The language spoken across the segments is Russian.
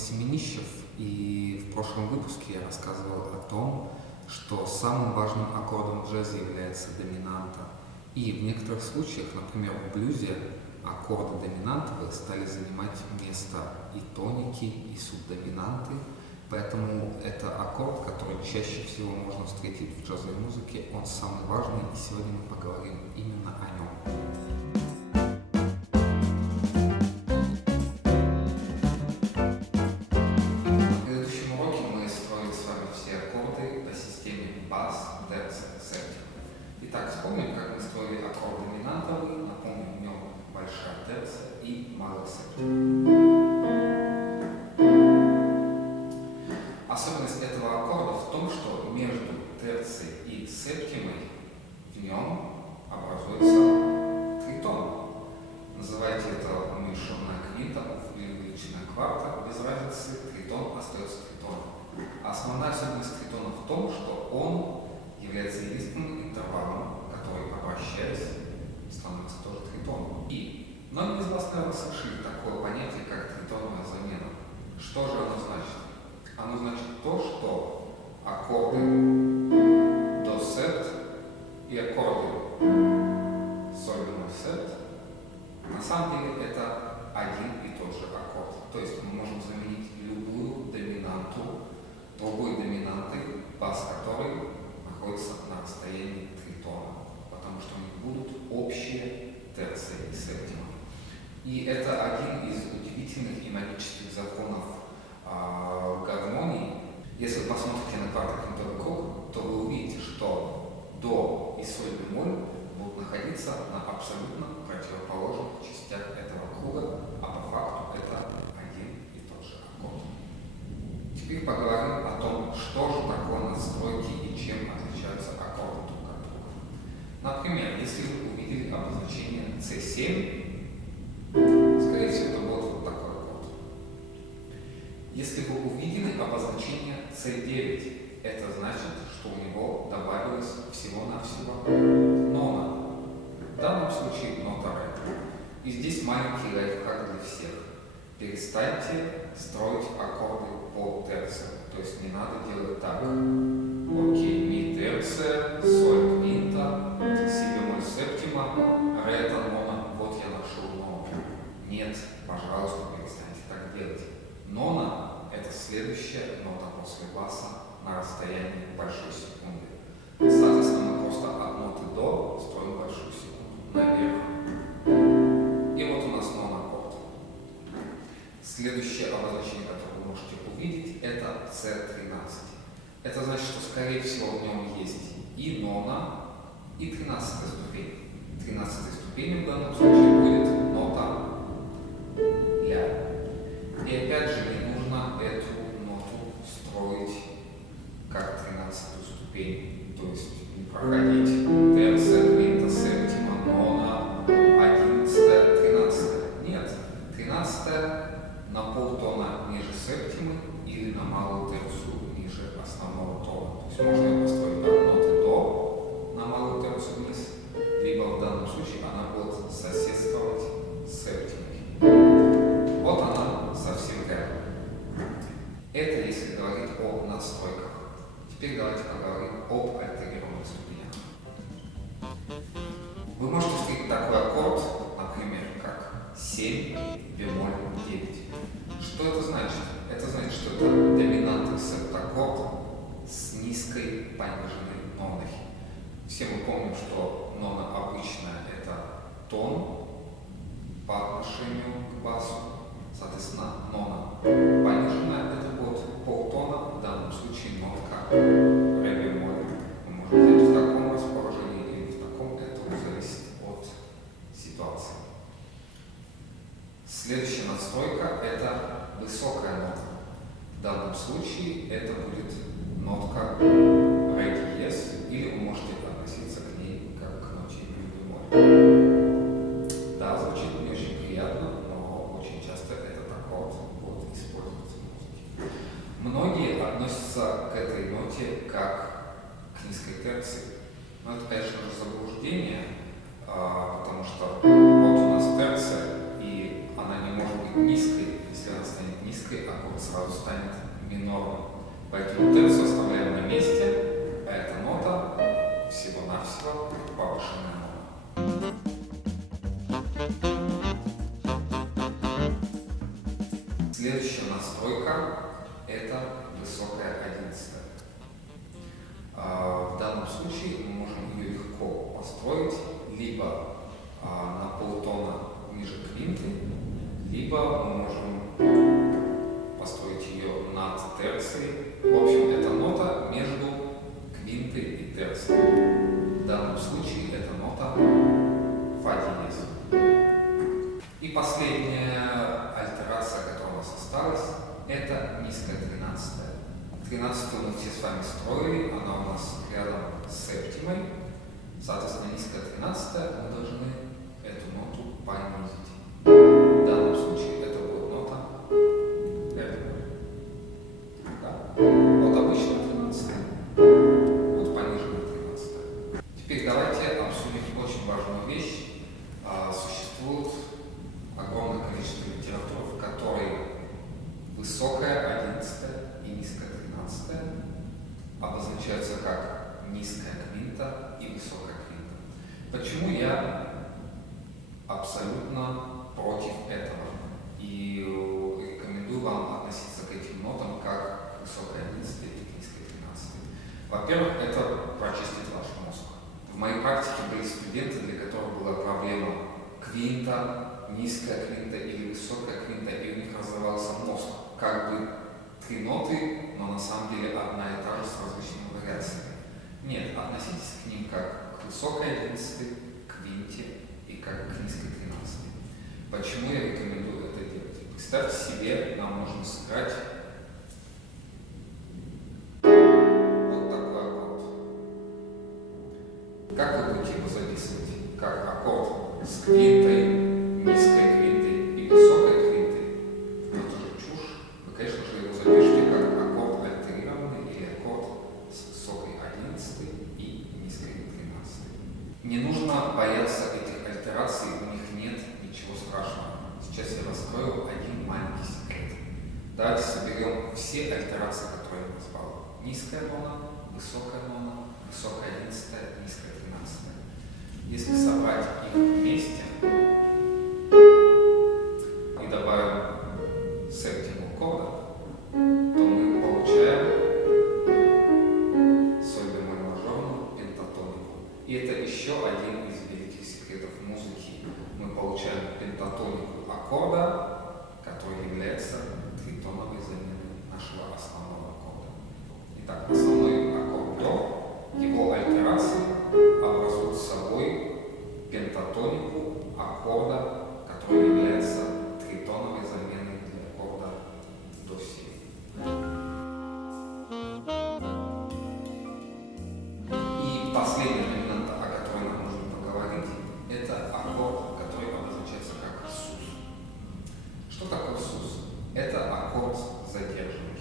Семенищев, и в прошлом выпуске я рассказывал о том, что самым важным аккордом в джазе является доминанта. И в некоторых случаях, например, в блюзе, аккорды доминантовые стали занимать место и тоники, и субдоминанты, поэтому это аккорд, который чаще всего можно встретить в джазовой музыке, он самый важный, и сегодня мы поговорим именно о нем. Итак, вспомним, как мы строили аккорд доминантовый, напомним, в нем большая терция и малый септим. Особенность этого аккорда в том, что между терцией и септимой в нем образуется тритон. Называйте это уменьшенная квинта или увеличенная кварта, без разницы, тритон остается тритоном. Основная особенность тритона в том, что он является единственным интервалом, который, обращаясь, становится тоже тритоном. И многие из вас, наверное, слышали такое понятие, как тритоновая замена. Что же оно значит? Оно значит то, что аккорды до септ и аккорды соль бемоль септ на самом деле это один и тот же аккорд. То есть мы можем заменить любую доминанту другой доминантой, бас которой находится на расстоянии тритона, потому что у них будут общие терции и септима. И это один из удивительных и магических законов гармонии. Если вы посмотрите на квартоквинтовый круг, то вы увидите, что до и соль бемоль будут находиться на абсолютно противоположных частях этого круга, а по факту это один и тот же аккорд. Теперь поговорим о том, что же такое настройки и чем отличаются аккорды друг от друга. Например, если вы увидели обозначение C7, скорее всего, это будет вот такой аккорд. Если вы увидели обозначение C9, это значит, что у него добавилось всего-навсего нона. В данном случае нота ре. И здесь маленький лайфхак для всех. Перестаньте строить аккорды по терциям. То есть не надо делать так. Окей, ми терция, соль квинта, си бемоль септима, ре это нона, вот я нашел нону. Нет, пожалуйста, перестаньте так делать. Нона – это следующая нота после баса на расстоянии большой секунды. Соответственно, мы просто от ноты до строим большую секунду наверх. И вот у нас нон-аккорд. Следующее обозначение, которое вы можете увидеть, это C13. Это значит, что, скорее всего, в нем есть и нона, и 13-я ступень. 13-й ступенью в данном случае будет нота ля. И опять же, не нужно эту ноту строить как 13-ю ступень. То есть не проходить терция, квинта, септима, нона, 11-я, 13-я. Нет, 13-я на полтона ниже септимы или на малую терцию ниже основного тона. То есть можно ее построить от ноты до на малую терцию вниз, либо в данном случае она будет соседствовать с септимой. Вот она совсем рядом. Это если говорить о настройках. Теперь давайте поговорим об альтерированных ступенях. Вы можете встретить такой аккорд, например, как 7 бемоль 9. Что это значит? Это значит, что это доминантный септаккорд с низкой пониженной ноной. Все мы помним, что нона обычная – это тон по отношению к басу. Соответственно, нона пониженная – это будет полтона, в данном случае нотка ре бемоль. Мы можем взять в таком расположении или в таком, это зависит от ситуации. Следующая настройка – это высокая нота. В данном случае это будет нотка ре диез, или вы можете относиться к ней как к ноте ми бемоль. Да, звучит не очень приятно, но очень часто этот аккорд будет использоваться в музыке. Многие относятся к этой ноте как к низкой терции. Но это, конечно же, заблуждение, потому что вот у нас терция, и она не может быть низкой, если если она станет низкой, аккорд сразу станет минорным. Поэтому терцию оставляем на месте, а эта нота всего-навсего повышенная нота. Следующая настройка – это высокая одиннадцатая. В данном случае мы можем ее легко построить либо на полтона ниже квинты, либо мы можем построить ее над терцией. В общем, это нота между квинтой и терцией. В данном случае это нота фа диез. И последняя альтерация, которая у нас осталась, это низкая тринадцатая. Тринадцатую мы все с вами строили, она у нас рядом с септимой. Соответственно, низкая тринадцатая, мы должны эту ноту понизить. В данном случае это будет нота ре. Да? Вот обычная тринадцатая, вот пониженная тринадцатая. Теперь давайте обсудим очень важную вещь. Существует огромное количество литературы, в которой высокая одиннадцатая и низкая тринадцатая обозначаются как низкая квинта и высокая квинта. Почему я абсолютно против этого и рекомендую вам относиться к этим нотам как к высокой одиннадцатой и к низкой тринадцатой? Во-первых, это прочистит ваш мозг. В моей практике были студенты, для которых была проблема квинта, низкая квинта или высокая квинта, и у них разрывался мозг. Как бы три ноты, но на самом деле одна и та же с различными вариациями. Нет, относитесь к ним как к высокой одиннадцатой, квинте и как к низкой тринадцатой. Почему я рекомендую это делать? Представьте себе, нам нужно сыграть вот такой аккорд. Как вы будете его записывать? Как аккорд с квинтой, низкой квинтой и высокой квинтой? Но это же чушь. Вы, конечно же, его запишите как аккорд альтерированный или аккорд с высокой одиннадцатой и низкой тринадцатой. Не нужно бояться этих альтераций, у них нет ничего страшного. Сейчас я раскрою один маленький секрет. Давайте соберем все альтерации, которые я назвал. Низкая нона, высокая одиннадцатая, низкая тринадцатая. Если собрать их вместе и добавим септиму аккорда, то мы получаем соль бемоль мажорную пентатонику. И это еще один из великих секретов музыки. Мы получаем пентатонику аккорда, который является тритоновой заменой нашего основного аккорда. Итак, основной аккорд до, его альтерации образуют собой пентатонику аккорда, который является тритоновой заменой для аккорда до си. И последняя доминанта, о которой нам нужно поговорить, это аккорд, который обозначается как сус. Что такое сус? Это аккорд задержанный.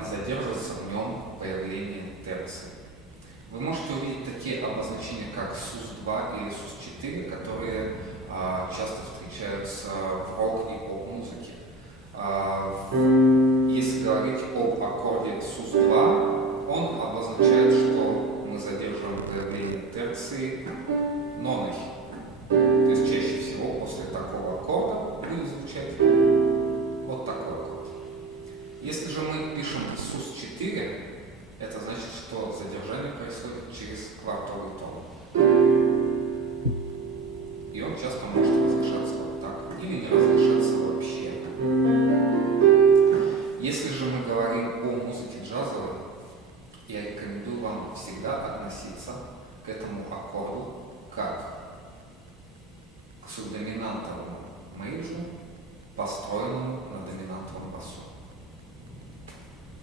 И задерживается в нем появление терции. Вы можете увидеть такие обозначения, как СУС-2 или СУС-4, которые часто встречаются в рок и поп-музыке. Если говорить об аккорде СУС-2, он обозначает, что мы задерживаем появление терции ноной. То есть чаще всего после такого аккорда будет звучать вот такой аккорд. Если же мы пишем СУС-4, это значит, что задержание происходит через квартовый тон. И он часто может разрешаться вот так, или не разрешаться вообще. Если же мы говорим о музыке джазовой, я рекомендую вам всегда относиться к этому аккорду как к субдоминантовому мейджу, построенному на доминантовом басу.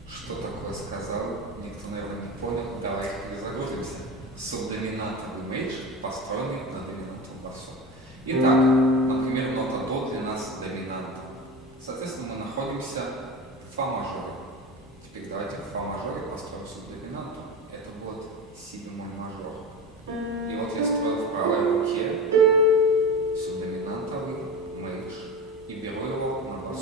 Что такое сказал? Никто, наверное, не понял. Давайте перезагрузимся. Субдоминантовый мейдж, построенный на доминантовом басу. Итак, например, нота до для нас доминанта. Соответственно, мы находимся в фа мажоре. Теперь давайте в фа мажоре построим субдоминанту. Это будет си бемоль мажор. И вот я строю в правой руке субдоминантовый мейдж и беру его на басу.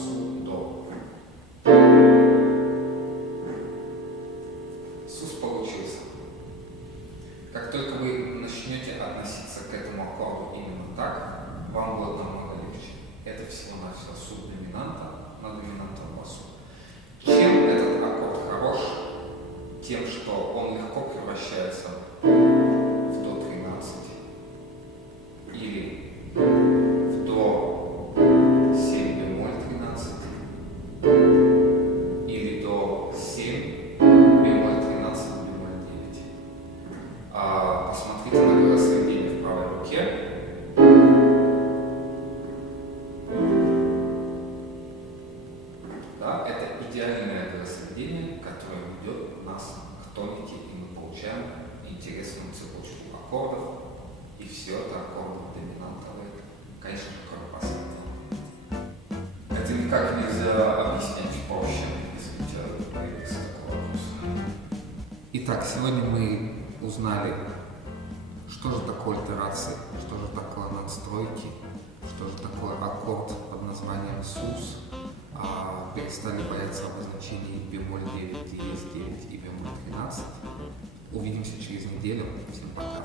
аккордов, и все это аккорды доминантовые, конечно же, кроме последнего. Это никак нельзя объяснять проще, если у тебя появился такой вопрос. Итак, сегодня мы узнали, что же такое альтерации, что же такое надстройки, что же такое аккорд под названием СУС, перестали бояться обозначений бемоль 9, диез 9 и бемоль 13. Увидимся через неделю. Всем пока.